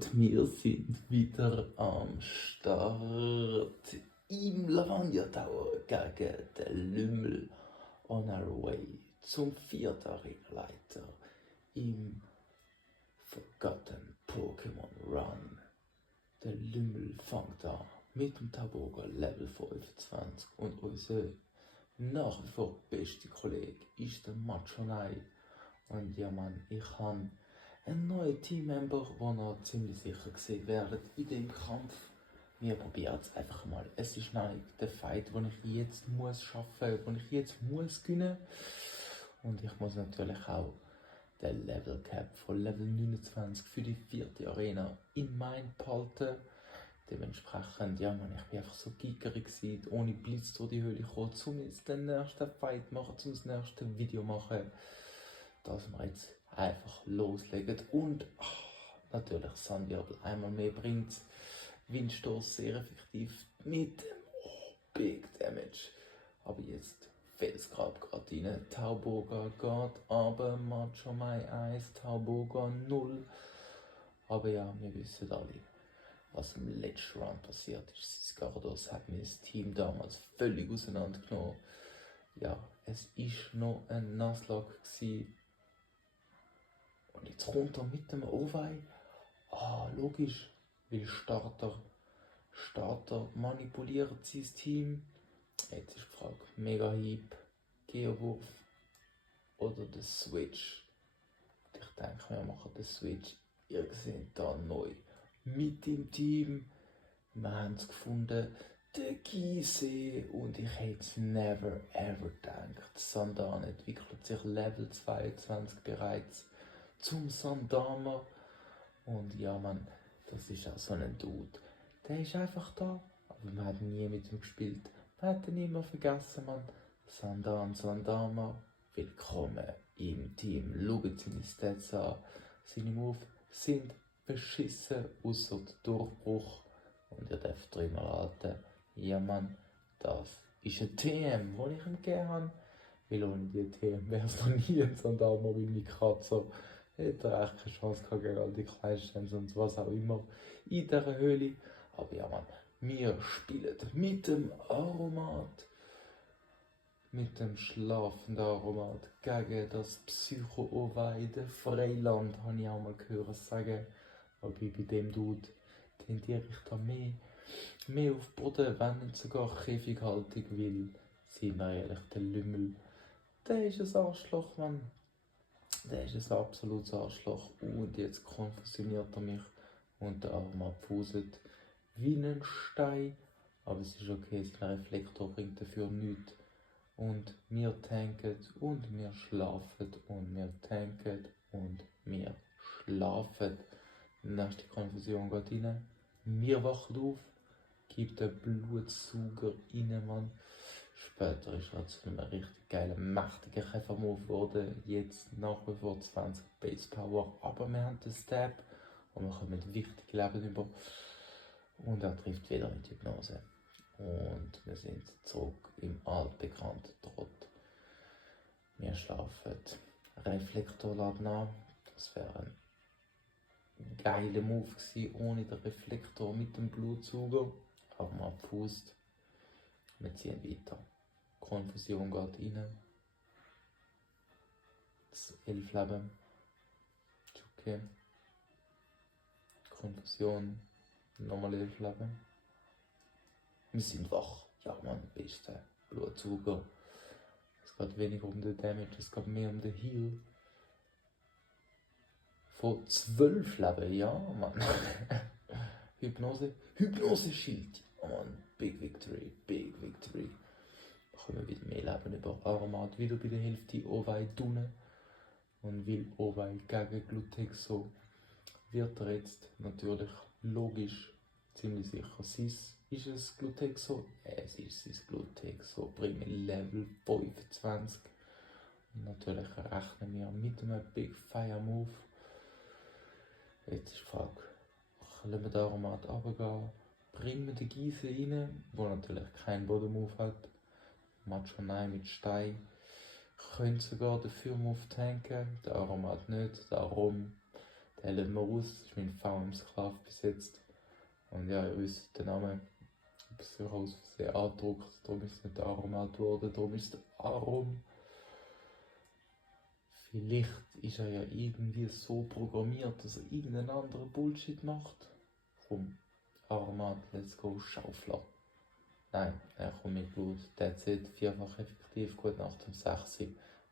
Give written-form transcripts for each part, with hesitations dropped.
Und wir sind wieder am Start im Lavania Tower gegen den Lümmel on our way zum 4. Arenaleiter im Forgotten Pokémon Run. Der Lümmel fängt an mit dem Tauboga Level 25 und unser nach wie vor beste Kollege ist der Machonai. Und ja Mann, ich habe einen neuen Teammember, den ihr ziemlich sicher gesehen werdet in dem Kampf. Wir probieren es einfach mal. Es ist nämlich der Fight, den ich jetzt muss schaffen, den ich jetzt muss gewinnen. Und ich muss natürlich auch den Level Cap von Level 29 für die 4. Arena in Mind behalten. Dementsprechend, ja man, ich bin einfach so gickerig gewesen, ohne Blitz durch die Höhle gekommen, um jetzt den nächsten Fight machen, um das nächste Video machen, dass wir jetzt einfach loslegen. Und natürlich Sandwirbel einmal mehr bringt Windstoß sehr effektiv mit dem Big Damage. Aber jetzt Felsgrab gerade rein, Tauboga geht, aber Machomai 1, Tauboga 0. Aber ja, wir wissen alle, was im letzten Round passiert ist. Skardos hat mir das Team damals völlig auseinandergenommen. Ja, es war noch ein Nuzlocke gewesen. Und jetzt kommt er mit dem Owei. Logisch, weil Starter manipuliert sein Team. Jetzt ist die Frage, Mega Hieb, Geowurf oder der Switch. Ich denke, wir machen den Switch. Ihr seht da neu mit dem Team. Wir haben es gefunden, der Gise. Und ich hätte es never ever gedacht. Sandan entwickelt sich Level 22 bereits zum Sandama. Und ja man, das ist auch so ein Dude. Der ist einfach da. Aber wir haben nie mit ihm gespielt. Wir hatten ihn immer vergessen, man. Sandama, willkommen im Team. Schaut seine Stats an. Seine Moves sind beschissen, außer der Durchbruch. Und ihr dürft dreimal halten. Ja man, das ist ein TM, den ich ihm gegeben habe. Weil ohne die TM wäre es noch nie ein Sandama wie meine Katze. Hätte er echt keine Chance gehabt gegen all die Kleinsteins und was auch immer in dieser Höhle. Aber ja man, wir spielen mit dem Aromat. Mit dem schlafenden Aromat gegen das Psycho-Oweide Freiland, habe ich auch mal gehört sagen. Aber bei dem Dude tendiere ich da mehr auf Boden, wenn nicht sogar Käfighaltung, weil, seien wir ehrlich, der Lümmel, der ist ein Arschloch, Mann. Der ist ein absolutes Arschloch. Und jetzt konfusioniert er mich und der Aromat fuset wie ein Stein. Aber es ist okay, sein Reflektor bringt dafür nichts. Und wir tanken und wir schlafen und wir tanken und wir schlafen. Die nächste Konfusion geht rein. Wir wachen auf, gibt den Blutsauger rein, Mann. Später ist er zu einem richtig geilen, mächtigen Käfermove geworden. Jetzt nach wie vor 20 Base Power, aber wir haben den Stab und wir kommen wichtige Leben über. Und er trifft wieder mit Hypnose. Und wir sind zurück im altbekannten Trott. Wir schlafen. Reflektor laden an. Das wäre ein geiler Move gewesen, ohne den Reflektor mit dem Blutsauger. Aber man abfust. Wir ziehen weiter. Konfusion geht rein. Das 11 Leben. Ist okay. Konfusion. Nochmal 11 Leben. Wir sind wach. Ja man, beste Blutsauger. Es geht weniger um den Damage, es geht mehr um den Heal. Von 12 Leben, ja man. Hypnose-Schild. Oh man, Big Victory, Big Victory. Da kommen wir wieder mehr Leben über. Aromat wieder bei der Hälfte Owei dunne. Und weil Owei gegen Glutexo wird er jetzt natürlich logisch ziemlich sicher ist es Glutexo? Es ist sein Glutexo, bringen Level 25. Und natürlich rechnen wir mit einem Big Fire Move. Jetzt ist die Frage, lassen wir den Aromat runtergehen, bringen wir den Gise rein, der natürlich keinen Body Move hat. Machonai mit Stein. Könnte sogar den Fürmove tanken, der Aromat nicht, darum Den lassen wir aus, das ist mein VM-Sklav bis jetzt. Und ja, ihr wisst den Namen. Ich habe es aus Versehen angedruckt, darum ist es nicht Aromat geworden, darum ist es Arom. Vielleicht ist er ja irgendwie so programmiert, dass er irgendeinen anderen Bullshit macht. Komm, Aromat, let's go, Schaufler. Nein, er kommt mit Blut. Der zählt vierfach effektiv, gut nach dem 6.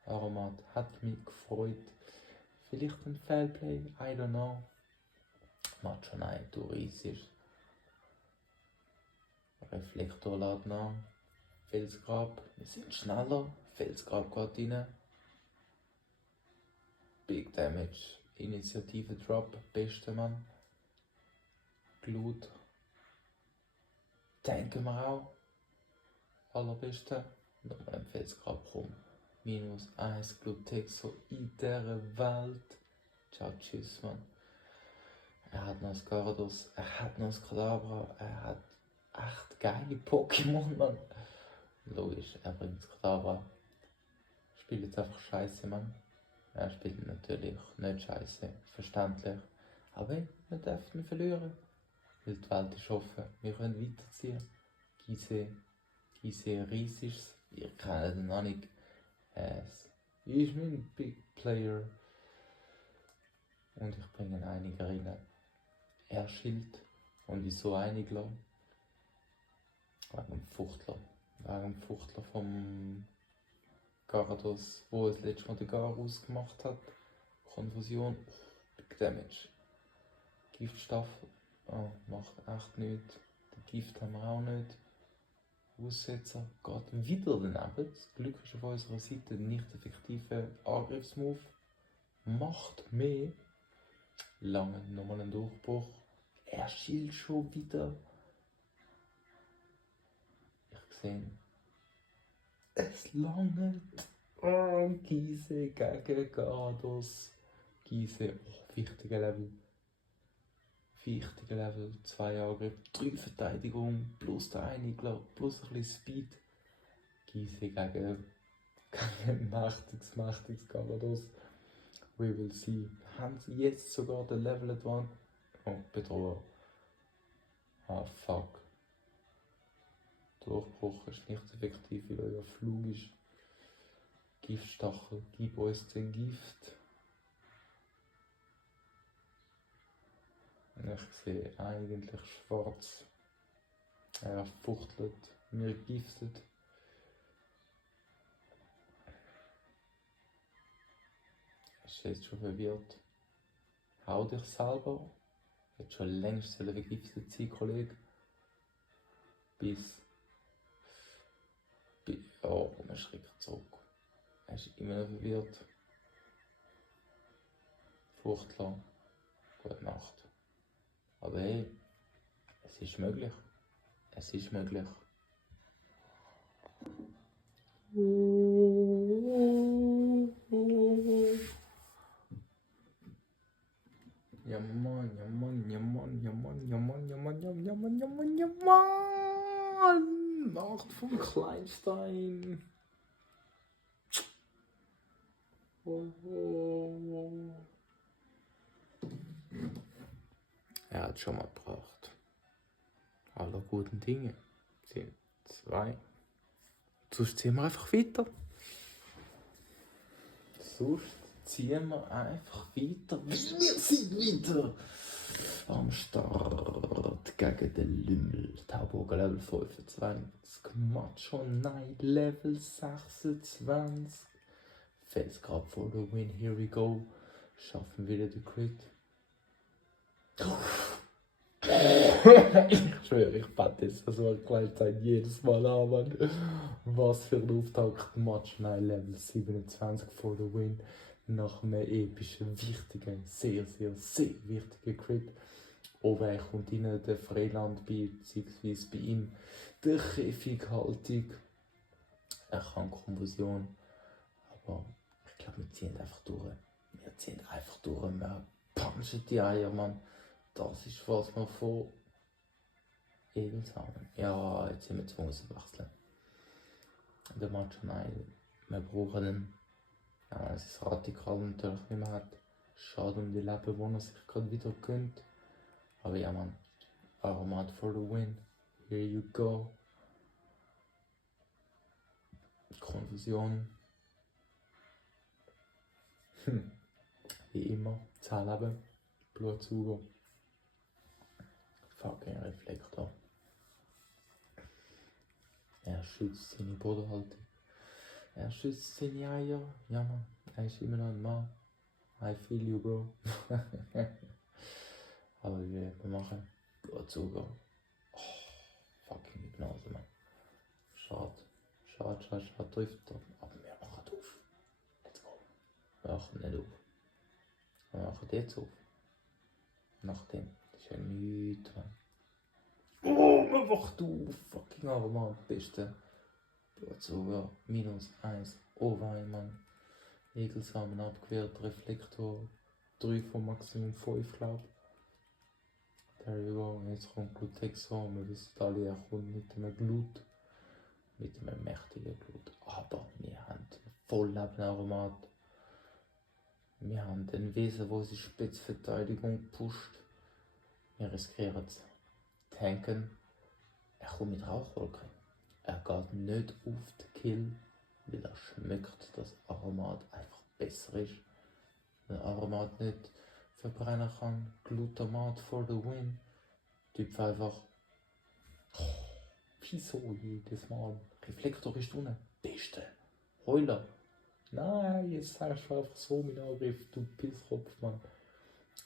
Aromat hat mich gefreut. Vielleicht ein Fairplay, I don't know. Macht schon ein, du riesig. Reflektor laden an. Felsgrab, wir sind schneller. Felsgrab geht rein. Big Damage. Initiative Drop, bester Mann. Glut. Tanken wir auch. Allerbeste. Nochmal ein Felsgrab rum. -1 Gluttexo in dieser Welt. Ciao, tschüss, Mann. Er hat noch das Gyarados, er hat noch das Kadabra, er hat echt geile Pokémon, Mann. Logisch, er bringt das Kadabra. Spielt jetzt einfach scheiße, Mann. Er spielt natürlich nicht scheiße, verständlich. Aber hey, wir dürfen nicht verlieren. Weil die Welt ist offen, wir können weiterziehen. Gise riesiges, ihr kennt ihn noch nicht. Es ist mein Big Player. Und ich bringe einige rein. Er schild. Und wieso einige lassen? Wegen dem Fuchtler. Wegen dem Fuchtler vom Gyarados, wo es letztes Mal den Garus gemacht hat. Konfusion. Big Damage. Giftstaffel. Oh, macht echt nichts. Den Gift haben wir auch nicht. Aussetzer geht wieder daneben. Das Glück ist auf unserer Seite, nicht effektive Angriffsmove. Macht mehr. Lange nochmal ein Durchbruch. Er schielt schon wieder. Ich sehe. Es lange. Oh, Gise gegen Gyarados. Gise, oh, wichtiger Level. 2 Angriff, 3 Verteidigung, plus der Einigler, plus ein bisschen Speed. Gise gegen mächtiges Gyarados. We will see. Haben sie jetzt sogar den Level Advantage? Oh, Bedrohung. Ah, fuck. Durchbruch ist nicht effektiv, weil euer Flug ist. Giftstachel, gib uns den Gift. Ich sehe eigentlich schwarz. Er fuchtelt, mir giftet. Ist jetzt schon verwirrt. Hau dich selber. Hätte schon längst vergiftet sein, Kollege. Oh, man schreckt zurück. Er ist immer noch verwirrt. Fuchtler. Gute Nacht. Aber hey, es ist möglich. Es ist möglich. Ja Mann, ja Mann, ja Mann, ja Mann, ja Mann, ja Mann, ja Mann, ja Mann, ja Mann, ja Mann. Nacht vom Kleinstein. Er hat schon mal gebracht. Alle guten Dinge sind 2. Sonst ziehen wir einfach weiter. Wir sind wieder am Start gegen den Lümmel. Tauburger Level 25. Macho Knight Level 26. Felsgrab for the win. Here we go. Schaffen wieder den Crit. Ich schwöre, ich bete es so ein Kleinstein jedes Mal an, Mann. Was für ein Auftakt. Match 9 Level 27 for the win. Nach einem epischen, wichtigen, sehr wichtigen Crit. Oben kommt rein der Freiland beziehungsweise bei ihm der Käfighaltung. Er kann Konfusion. Aber ich glaube, wir ziehen einfach durch. Wir punchen die Eier, Mann. Das ist, was wir von Egels haben. Ja, jetzt sind wir gezwungen zu wechseln. Der Match, nein, wir brauchen den. Ja, es ist radikal natürlich, wie man hat. Schade um die Leben, wo er sich gerade wieder gönnt. Aber ja, man. Aromat for the win. Here you go. Konfusion. Wie immer. 10 Leben. Blutzuger. Fucking Reflektor. Er schützt seine Bodenhaltung. Er schützt seine Eier. Ja, man. Er ist immer noch ein Mann. I feel you, bro. Aber wir machen Blutzuger. Oh, fucking Hypnose, man. Schade. Schade. Trifft er. Aber wir machen auf. Let's go. Wir machen nicht auf. Wir machen jetzt auf. Nachdem. Das ist ja nichts, man. Oh, man wacht auf. Fucking aber, man. Beste. Blutzuger. -1. Owein, man. Egelsamen abgewehrt. Reflektor. 3 von Maximum 5, glaub. There you go. Jetzt kommt Glutexor. Wir wissen alle, er kommt mit einem Glut. Mit einem mächtigen Blut. Aber wir haben Volllebenaromat. Wir haben ein Wesen, das seine Spitzverteidigung pusht. Wir riskieren es. Tanken. Er kommt mit Rauchwolken. Er geht nicht auf den Kill, weil er schmeckt, dass Aromat einfach besser ist. Wenn Aromat nicht verbrennen kann. Glutamat for the win. Typ einfach. Wieso jedes Mal? Reflektor ist unten. Beste. Heuler. Nein, jetzt sagst du einfach so meinen Angriff, du Pisskopf, Mann.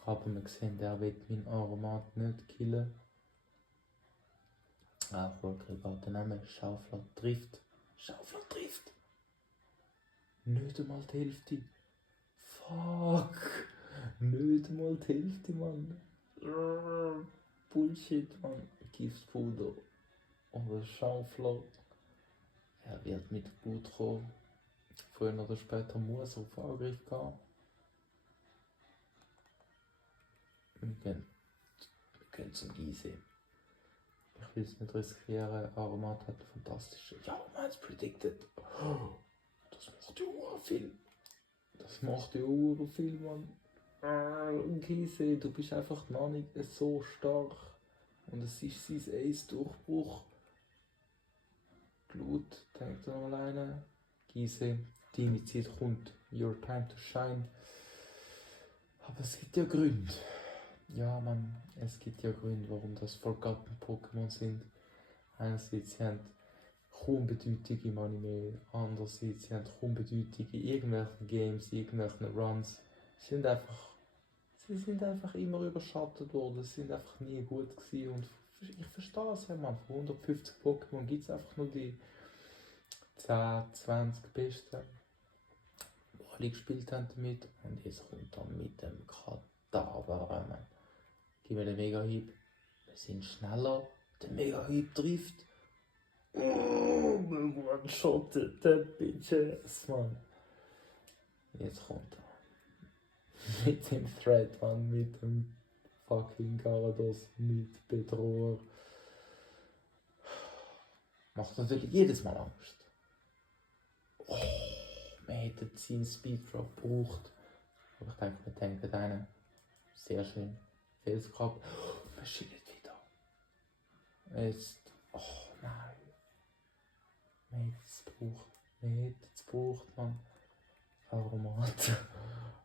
Aber wir sehen, der wird meinen Aromat nicht killen. Auch Wolkenribate nehmen. Schaufler trifft. Nicht einmal die Hälfte. Fuck. Nicht einmal die Hälfte, Mann. Bullshit, Mann. Giftpuder. Aber Schaufler, er wird mit Blut kommen. Früher oder später muss er auf Angriff gehen. Wir gehen zum Gießen. Ich will es nicht riskieren. Aromat hat eine fantastische. Ja, man hat es predicted. Das macht ja auch viel. Mann. Gießen, du bist einfach noch nicht so stark. Und es ist sein Ace-Durchbruch. Blut, denkt er noch alleine. Gieße, deine Zeit kommt. Your time to shine. Aber es gibt ja Gründe. Ja, man, es gibt ja Gründe, warum das Forgotten Pokémon sind. Einerseits, sie haben kaum Bedeutung im Anime. Andererseits, sie haben kaum Bedeutung in irgendwelchen Games, irgendwelchen Runs. Sie sind einfach immer überschattet worden. Sie sind einfach nie gut gewesen. Und ich verstehe es ja, man. Von 150 Pokémon gibt es einfach nur die 10, 20 Besten, die alle gespielt haben damit. Und jetzt kommt dann mit dem Kadaver, man. Gib mir den Mega-Hieb. Wir sind schneller. Der Mega-Hieb trifft. Oh, man one-shottet der Bitches, man. Jetzt kommt er. Mit dem Thread, man. Mit dem fucking Garados. Mit Bedroher. Macht natürlich jedes Mal Angst. Oh, man hätte seinen Speeddrop gebraucht. Aber ich denke, wir tanken einen. Sehr schön. Felsgrab. Oh, man schiebt wieder. Jetzt. Oh nein. Man hätte es gebraucht, man.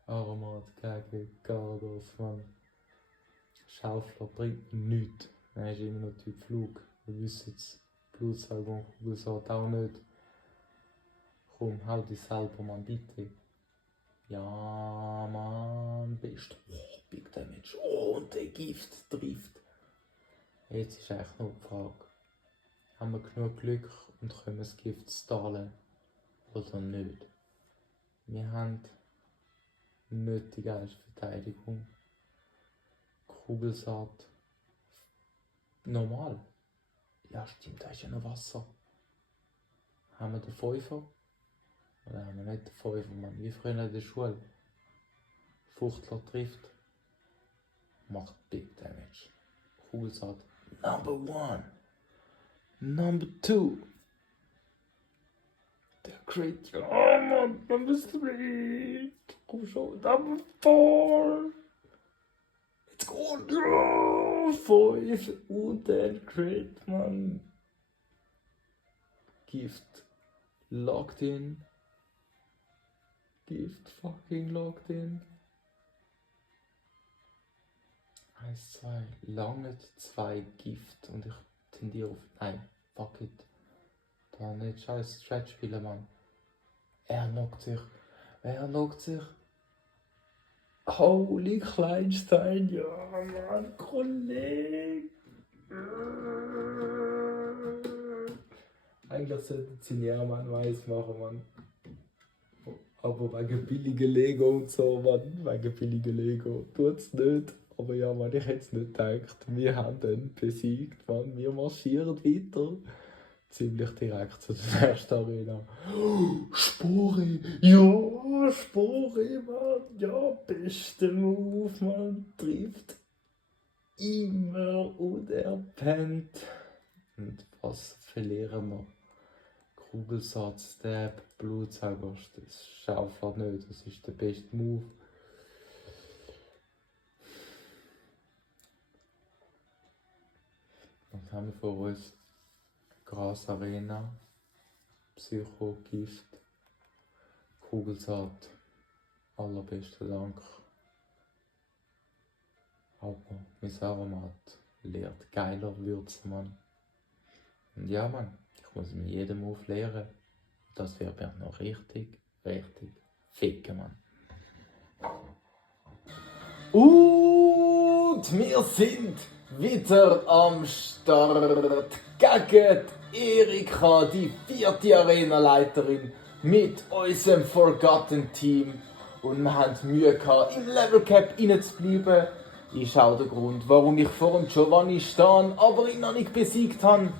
Aromat gegen Garados, man. Schaufler bringt nichts. Er ist immer noch Typ Flug. Wir wissen es. Blutsauger und Kugelsaat auch nicht. Komm, hau dich selber, man, bitte. Ja, man, best. Oh, Big Damage. Oh, und der Gift trifft. Jetzt ist eigentlich nur die Frage. Haben wir genug Glück und können das Gift stallen? Oder nicht? Wir haben nicht die geilste Verteidigung. Kugelsaat. Normal. Ja, stimmt, da ist ja noch Wasser. Haben wir den Fünfer? Oder haben wir nicht den Fünfer, Mann? Wie früher in der Schule. Fuchtler trifft. Macht Big Damage. Kugelsaat. Number 1. Number 2. Der Crit. Ja, Mann, Number 3. Komm schon, Number 4. Let's go. Ja, 5. Und der Crit, Mann. Gift. Locked in. Gift fucking locked in. 1, 2, lange 2 Gift und ich tendiere auf. Nein, fuck it. Da nicht scheiß Stretch spielen, Mann. Er knockt sich. Holy Kleinstein, ja, Mann, Kollege. Eigentlich sollte Ziniermann weiß machen, Mann. Aber wegen billigen Lego und so, Mann. Wegen billigen Lego. Tut's nicht. Aber ja, Mann, ich hätte es nicht gedacht. Wir haben den besiegt, Mann. Wir marschieren weiter. Ziemlich direkt zu der ersten Arena. Spori! Ja, Spori, Mann! Ja, beste Move, Mann! Trifft immer und er pennt. Und was verlieren wir? Kugelsatz, Stab, Blutsauger, das schafft er nicht. Das ist der beste Move. Was haben wir vor uns? Gras Arena, Psycho, Gift, Kugelsaat, allerbesten Dank. Aber mein Aromat lehrt geiler würzen, Mann. Und ja, Mann, ich muss mir jeden Move lehren. Das wird mir noch richtig ficken, Mann. Und wir sind wieder am Start gegen Erika, die 4. Arenaleiterin, mit unserem Forgotten Team. Und wir hatten Mühe gehabt, im Level Cap reinzubleiben. Ist auch der Grund, warum ich vor dem Giovanni stehe, aber ihn noch nicht besiegt habe.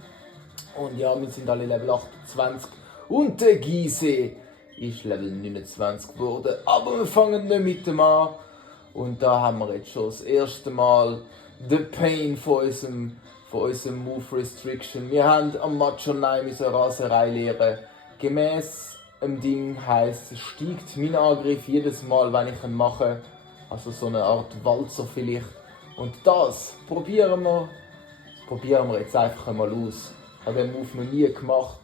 Und ja, wir sind alle Level 28 und der Gise ist Level 29 geworden. Aber wir fangen nicht mit dem an. Und da haben wir jetzt schon das erste Mal den Pain von unserem Move Restriction. Wir haben am Macho Nein unsere Raserei lehren. Gemäß dem Ding heisst, es steigt mein Angriff jedes Mal, wenn ich ihn mache. Also so eine Art Walzer vielleicht. Und das probieren wir jetzt einfach einmal aus. Ich habe den Move noch nie gemacht.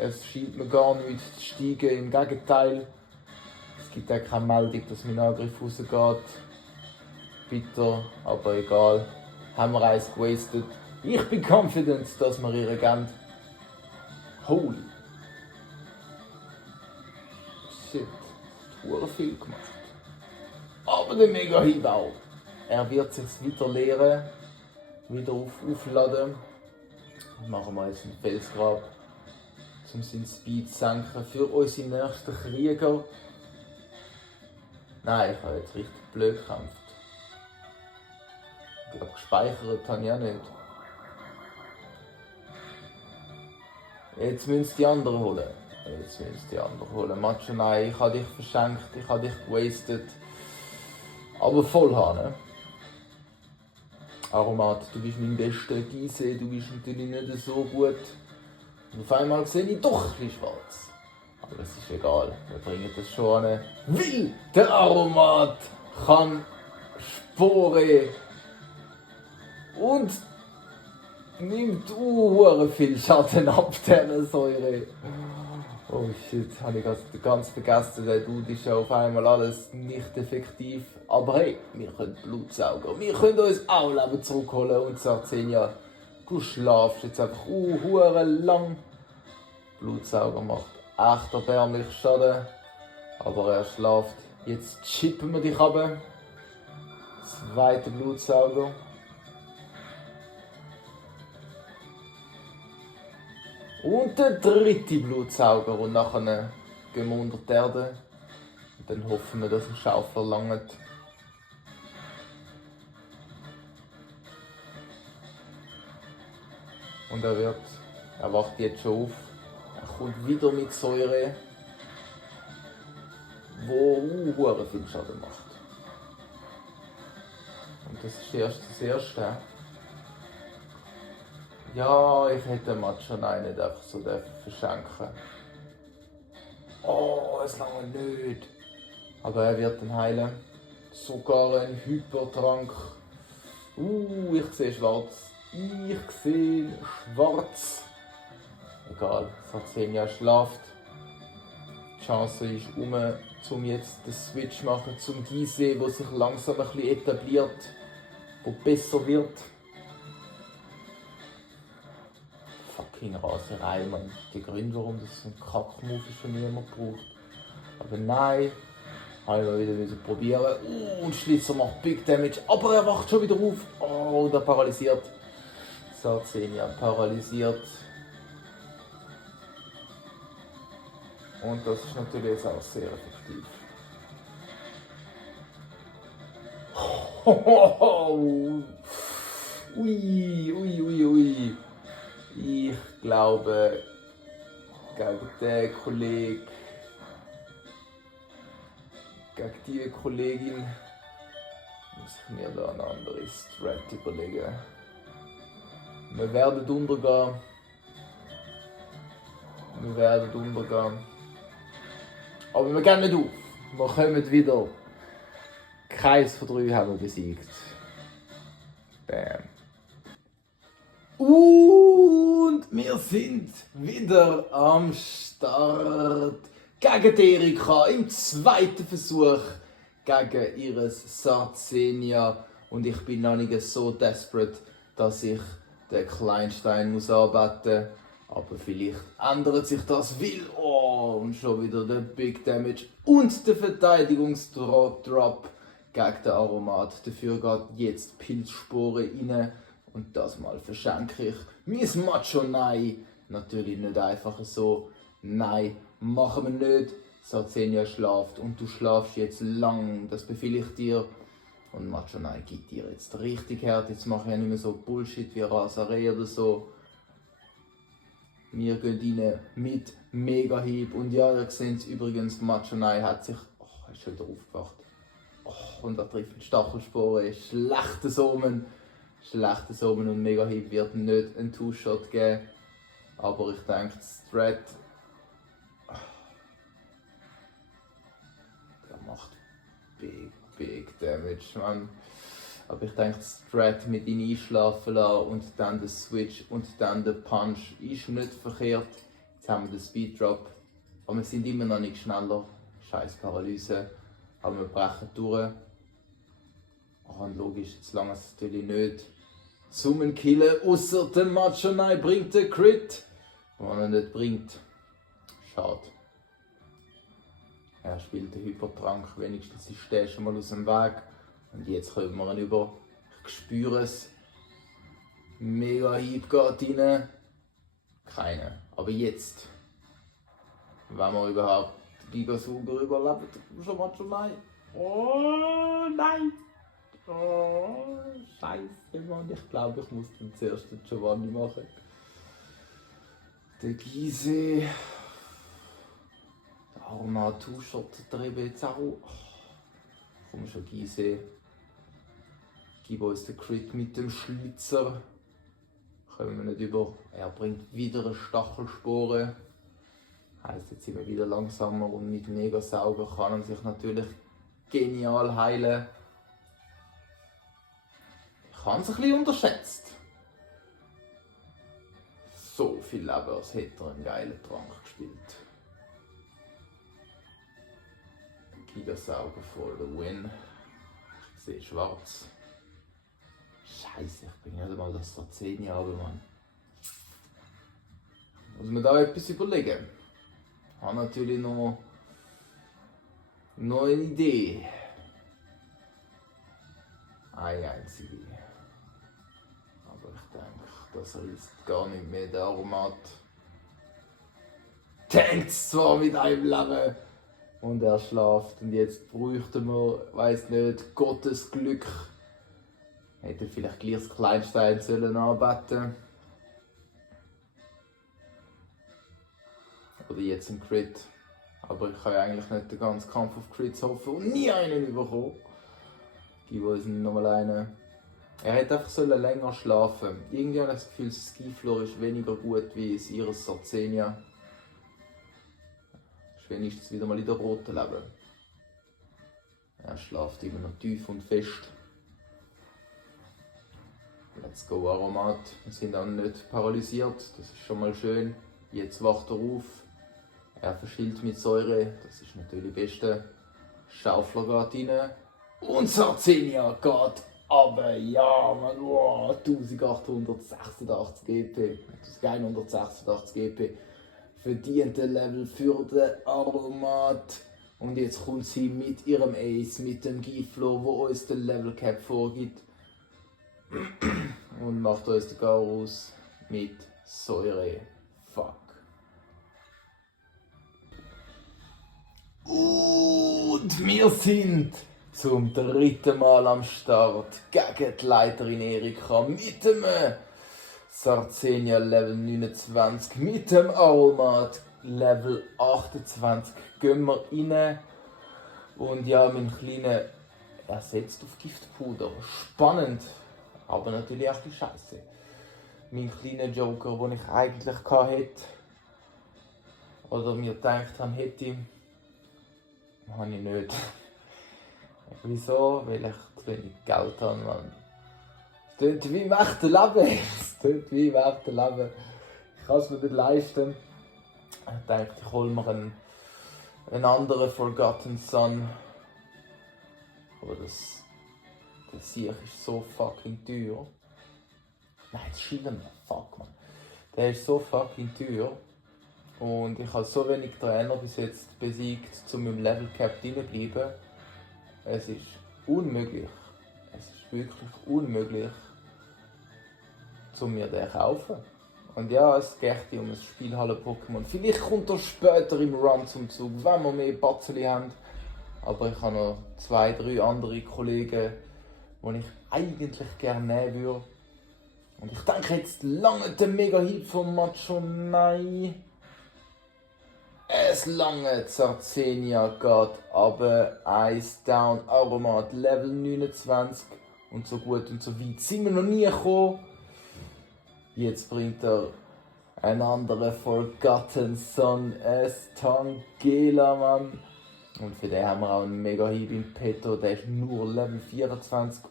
Es scheint mir gar nicht zu steigen, im Gegenteil. Es gibt auch keine Meldung, dass mein Angriff rausgeht. Bitter, aber egal. Haben wir eins gewastet. Ich bin confident, dass wir ihr geben. Holy. Shit. Das hat viel gemacht. Aber der Mega-Hieb auch. Er wird sich wieder lehren. Wieder aufladen. Machen wir jetzt einen Felsgrab, um seinen Speed zu senken für unsere nächsten Krieger. Nein, ich habe jetzt richtig blöd gekämpft. Ich glaube, gespeichert habe ich auch nicht. Jetzt müssen die anderen holen. Macho, nein, ich habe dich verschenkt, ich habe dich gewastet. Aber voll haben. Aromat, du bist mein bester Gise, du bist natürlich nicht so gut. Und auf einmal sehe ich doch ein bisschen schwarz. Aber es ist egal, wir bringen das schon an. Weil der Aromat kann Sporen und nimmt viel Schaden ab dieser Säure. Oh shit, habe ich ganz vergessen, der Dude ist ja auf einmal alles nicht effektiv. Aber hey, wir können Blutsauger, wir können uns auch Leben zurückholen und sagen, ja, du schlafst jetzt einfach lang. Blutsauger macht echt erbärmlich Schaden, aber er schläft. Jetzt chippen wir dich runter. Zweiter Blutsauger. Und der dritte Blutsauger und nachher gehen wir unter die Erde. Und dann hoffen wir, dass ein Schaufel langt. Und er wacht jetzt schon auf. Er kommt wieder mit Säure, die viel Schaden macht. Und das ist erst das Erste. Ja, ich hätte Macho Nein nicht einfach so verschenken. Oh, es lange nicht. Aber er wird dann heilen. Sogar ein Hypertrank. Ich sehe schwarz. Ich sehe schwarz. Egal, Sarzenia schläft. Die Chance ist um jetzt den Switch zu machen zum Gisee, der sich langsam ein bisschen etabliert, der besser wird. Fucking Raserei, man. Der Grund, warum das so ein Kack-Move ist, von niemand braucht. Aber nein, habe ich wieder probieren. Und Schlitzer macht Big Damage, aber er wacht schon wieder auf. Oh, und er paralysiert. Sarzenia paralysiert. Und das ist natürlich jetzt auch sehr effektiv. Ui. Ich glaube, gegen den Kollegen, gegen diese Kollegin, muss ich mir da eine andere Strat überlegen. Wir werden untergehen. Aber wir gehen nicht auf. Wir kommen wieder. Keins von 3 haben wir besiegt. Bam. Und wir sind wieder am Start. Gegen Erika im zweiten Versuch gegen ihres Sarzenia. Und ich bin noch nicht so desperate, dass ich den Kleinstein muss anbeten muss. Aber vielleicht ändert sich das, weil und schon wieder der Big Damage und der Verteidigungsdrop gegen den Aromat. Dafür geht jetzt Pilzsporen rein und das mal verschenke ich. Mein Macho Nein. Natürlich nicht einfach so. Nein, machen wir nicht. Sarzenia schläft und du schlafst jetzt lang. Das befehle ich dir. Und Macho Nein gibt dir jetzt richtig hart. Jetzt mache ich ja nicht mehr so Bullshit wie Raserei oder so. Wir gehen rein mit Mega-Hieb. Und ja, ihr seht es übrigens, Macho Nein hat sich... er ist schon wieder aufgewacht. Und er trifft mit Stachelsporen. Schlechtes Omen und Mega-Hieb wird nicht einen Two-Shot geben. Aber ich denke, Strat... der macht big Damage, man. Aber ich denke, Strat mit ihm einschlafen lassen und dann der Switch und dann der Punch ist nicht verkehrt. Jetzt haben wir den Speed Drop, aber wir sind immer noch nicht schneller. Scheiß Paralyse, aber wir brechen durch. Und logisch, jetzt lange es natürlich nicht zum Killen, außer der Macho Nein bringt den Crit. Wenn er nicht bringt, schade. Er spielt den Hypertrank, wenigstens ist der schon mal aus dem Weg. Und jetzt kommen wir ihn über. Ich spüre es. Mega-Hieb geht rein. Keine. Aber jetzt, wenn wir überhaupt Gigasauger überleben, schon mal schon nein. Oh nein! Oh, Scheiße, Mann. Ich glaube, ich muss den zuerst den Giovanni machen. Der Gisee. Der Arma Two-Shot treibt jetzt auch. Komm schon, Gisee. Gib uns den Crit mit dem Schlitzer. Kommen wir nicht über. Er bringt wieder eine Stachelspore. Heißt, jetzt sind wir wieder langsamer und mit Mega-Sauger kann er sich natürlich genial heilen. Ich habe es ein bisschen unterschätzt. So viel Leben, als hätte er einen geilen Trank gespielt. Gigasauger for the win. Ich sehe schwarz. Scheiße, ich bin nicht einmal das Sarzenia runter, Mann. Muss mir da etwas überlegen. Ich habe natürlich noch eine Idee. Eine einzige. Aber ich denke, das reißt gar nicht mehr der Aromat. Tankt zwar mit einem Leben. Und er schläft. Und jetzt bräuchten wir, weiss nicht, Gottes Glück. Hätte vielleicht gleich das Kleinstein sollen anbeten. Oder jetzt ein Crit. Aber ich kann ja eigentlich nicht den ganzen Kampf auf Crits hoffen und nie einen bekommen. Gib uns nochmal einen. Er hätte einfach länger schlafen. Irgendwie habe ich das Gefühl, das Skiflor ist weniger gut wie das ihres Sarzenia. ist wenigstens wieder mal in der roten Level. Er schläft immer noch tief und fest. Let's go Aromat. Wir sind auch nicht paralysiert, das ist schon mal schön. Jetzt wacht er auf. Er verschillt mit Säure, das ist natürlich das Beste. Schaufler geht rein. Und Sarcenia geht aber ja, man, wow, 1886 GP. 1186 GP. Verdiente Level für den Aromat. Und jetzt kommt sie mit ihrem Ace, mit dem Giflo, wo uns den Level Cap vorgibt. Und macht uns den Garus mit Säure. Fuck. Und wir sind zum dritten Mal am Start gegen die Leiterin Erika mit dem Sarcenia Level 29, mit dem Aromat Level 28. Gehen wir rein. Und ja, mein Kleiner ersetzt auf Giftpuder. Spannend, aber natürlich auch die Scheiße. Mein kleiner Joker, den ich eigentlich hatte, oder mir gedacht habe, hätte, habe ich nicht. Wieso? Weil ich zu wenig Geld habe, Mann. Es klingt wie im echten Leben. Es klingt wie im echten Leben. Ich kann es mir nicht leisten. Ich dachte, ich hole mir einen anderen Forgotten Son. Aber das Sieg ist so fucking teuer. Nein, das Schillen, fuck man. Der ist so fucking teuer. Und ich habe so wenig Trainer bis jetzt besiegt, um im Level Cap drin zu bleiben. Es ist unmöglich. Es ist wirklich unmöglich, mir den zu kaufen. Und ja, es geht um ein Spielhalle-Pokémon. Vielleicht kommt er später im Run zum Zug, wenn wir mehr Batzeli haben. Aber ich habe noch 2, 3 andere Kollegen, die ich eigentlich gerne nehmen würde. Und ich denke, jetzt lange der Mega-Hit von Macho Nein. Es lange Sarcenia geht aber Ice Down Aromat Level 29. Und so gut und so weit sind wir noch nie gekommen. Jetzt bringt er einen anderen Forgotten Son, es Tangela, Mann. Und für den haben wir auch einen Mega-Hieb im Petto, der ist nur Level 24.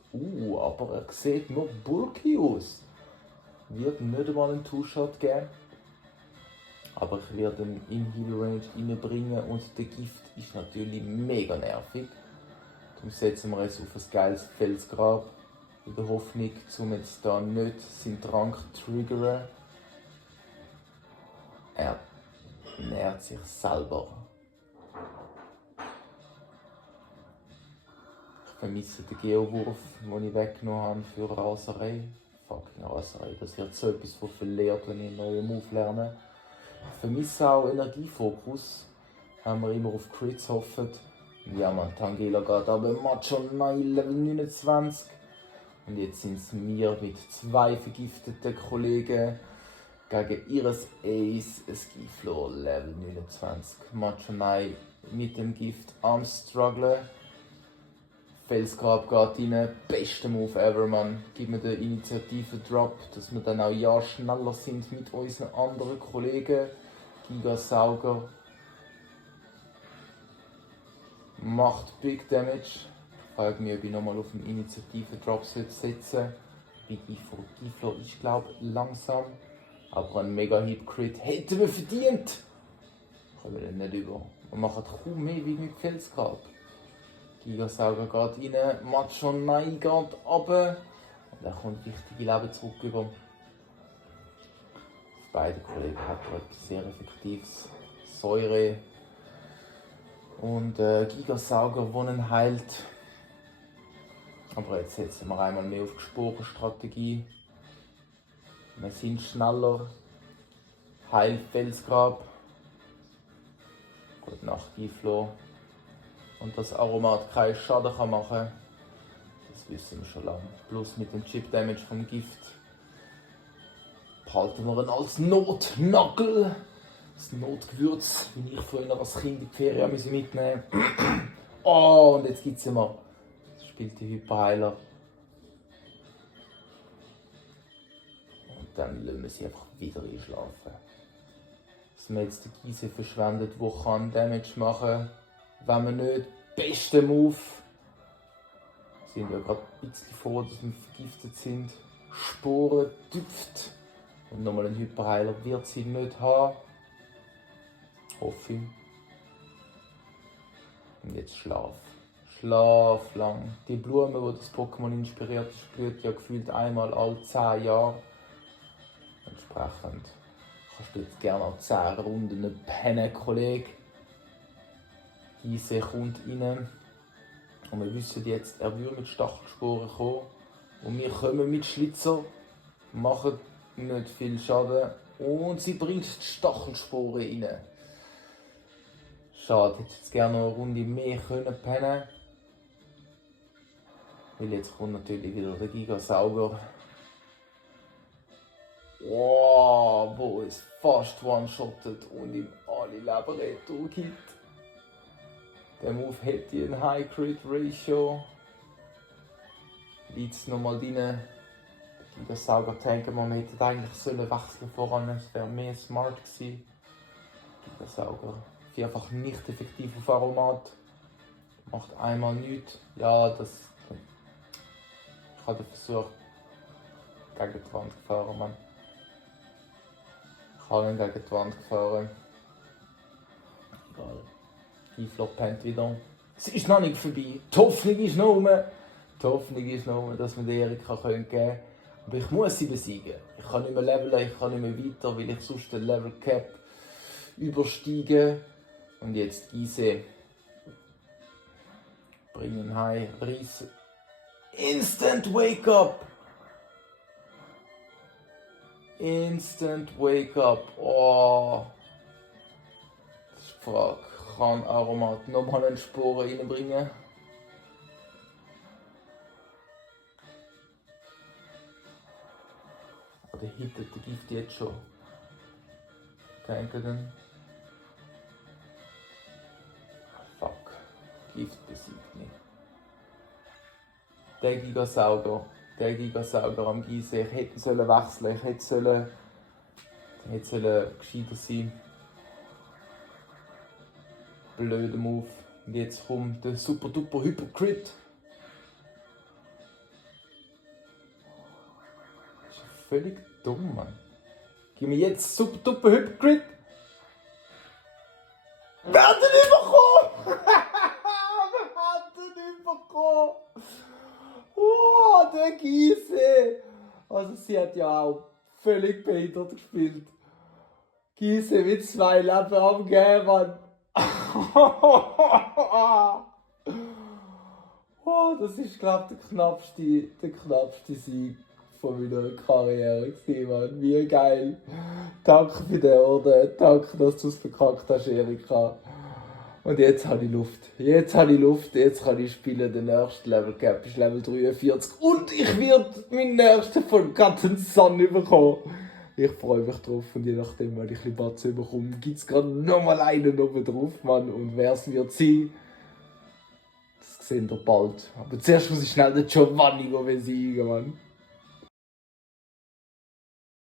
Aber er sieht noch bulky aus. Wird nicht einmal einen Two-Shot geben. Aber ich werde ihn in Heal Range reinbringen und der Gift ist natürlich mega nervig. Darum setzen wir jetzt auf ein geiles Felsgrab. In der Hoffnung, um jetzt da nicht seinen Trank zu triggern. Er nährt sich selber. Ich vermisse den Geowurf, den ich weggenommen habe für Raserei. Fucking Raserei. Das wird so etwas von verlehrt, wenn ich einen neuen Move lerne. Ich vermisse auch Energiefokus. Haben wir immer auf Crits gehofft. Ja man, Tangela geht aber Macho Nein Level 29. Und jetzt sind es wir mit 2 vergifteten Kollegen gegen ihres Ace, ein Giflo Level 29. Macho Nein mit dem Gift am Strugglen. Felsgrab geht rein, bester Move ever, man. Gib mir den Initiative-Drop, dass wir dann auch ja schneller sind mit unseren anderen Kollegen. Gigasauger macht Big Damage. Ich frage mich, ob ich nochmal auf den Initiative-Drop setzen sollte. Giflo ist, glaube ich, langsam. Aber ein Mega-Hit-Crit hätten wir verdient. Kommen wir nicht über. Wir machen kaum mehr wie mit Felsgrab. Gigasauger geht rein, Macho Nein geht runter. Und er kommt wichtige Leben zurück über. Auf beide Kollegen hat er etwas sehr Effektives. Säure. Und Gigasauger, der ihn heilt. Aber jetzt setzen wir einmal mehr auf die Sporenstrategie. Wir sind schneller. Heil Felsgrab. Gute Nacht, Giflo. Und dass Aromat keinen Schaden machen kann, das wissen wir schon lange. Plus mit dem Chip Damage vom Gift behalten wir ihn als Notnagel. Das Notgewürz, wie ich früher als Kind in die Ferien mitnehmen musste. Oh, und jetzt gibt es immer. Das spielt die Hyperheiler. Und dann lassen wir sie einfach wieder einschlafen. dass man jetzt den Gise verschwendet, der kann Damage machen, wenn man nicht beste Move. Wir sind ja gerade ein bisschen froh, dass wir vergiftet sind. Sporen tüpft. Und nochmal einen Hyperheiler wird sie nicht haben. Hoffe ich. Und jetzt Schlaf. Schlaf lang. Die Blume, die das Pokémon inspiriert, blüht ja gefühlt einmal alle 10 Jahre. Entsprechend kannst du jetzt gerne an 10 Runden pennen, Kollege. Gise kommt rein. Und wir wissen jetzt, er würde mit Stachelsporen kommen. Und wir kommen mit Schlitzer, machen nicht viel Schaden. Und sie bringt die Stachelsporen rein. Schade, hätte jetzt gerne noch eine Runde mehr pennen können. Weil jetzt kommt natürlich wieder der Gigasauger. Wow, wo es fast one-shottet und ihm alle Leben retour gibt. Der Move hätte ein High Crit Ratio. Liegt es nochmal rein. Der Gigasauger tanken, man hätte eigentlich wechseln voran, es wäre mehr smart gewesen. Gigasauger einfach nicht effektiv auf Aromat. Macht einmal nichts. Ja, das. Ich habe den Versuch gegen die Wand gefahren, Mann. Ich habe ihn gegen die Wand gefahren. Egal. Giflop pennt wieder. Es ist noch nicht vorbei. Die Hoffnung ist noch rum. Die Hoffnung ist noch rum, dass wir die Erika geben können. Aber ich muss sie besiegen. Ich kann nicht mehr leveln, ich kann nicht mehr weiter, weil ich sonst den Level Cap übersteige. Und jetzt Gise. Bringen heim. Reissen. Instant Wake Up! Instant Wake Up. Oh. Das ist die Frage. Kann Aromat nochmal einen Sporen reinbringen? Oder hittet der Gift jetzt schon? Denken dann. Fuck. Gift besiegt mich. Der Gigasauger am Gise. Ich hätte wechseln, ich hätte gescheiter sein. Blöder Move. Und jetzt kommt der super duper Hypercrit. Das ist völlig dumm, Mann. Gib mir jetzt super duper Hypercrit. Wer hat den überkommen? Wer hat den überkommen? Oh, der Gise! Also sie hat ja auch völlig behindert gespielt. Gise mit 2 Leben am Geben, Mann. Oh, das ist, glaube ich, der knappste Sieg von meiner Karriere gewesen, Mann. Wie geil. Danke für den Orden. Danke, dass du es verkackt hast, Erika. Und jetzt habe ich Luft. Jetzt kann ich spielen. Der nächste Level Cap ist Level 43. Und ich werde meinen nächsten von Gatten Sun bekommen. Ich freue mich drauf. Und je nachdem, wenn ich ein bisschen Batzen bekomme, gibt es gerade nochmal einen oben drauf, Mann. Und wer es wird sein, das sehen wir bald. Aber zuerst muss ich schnell den Giovanni besiegen, Mann.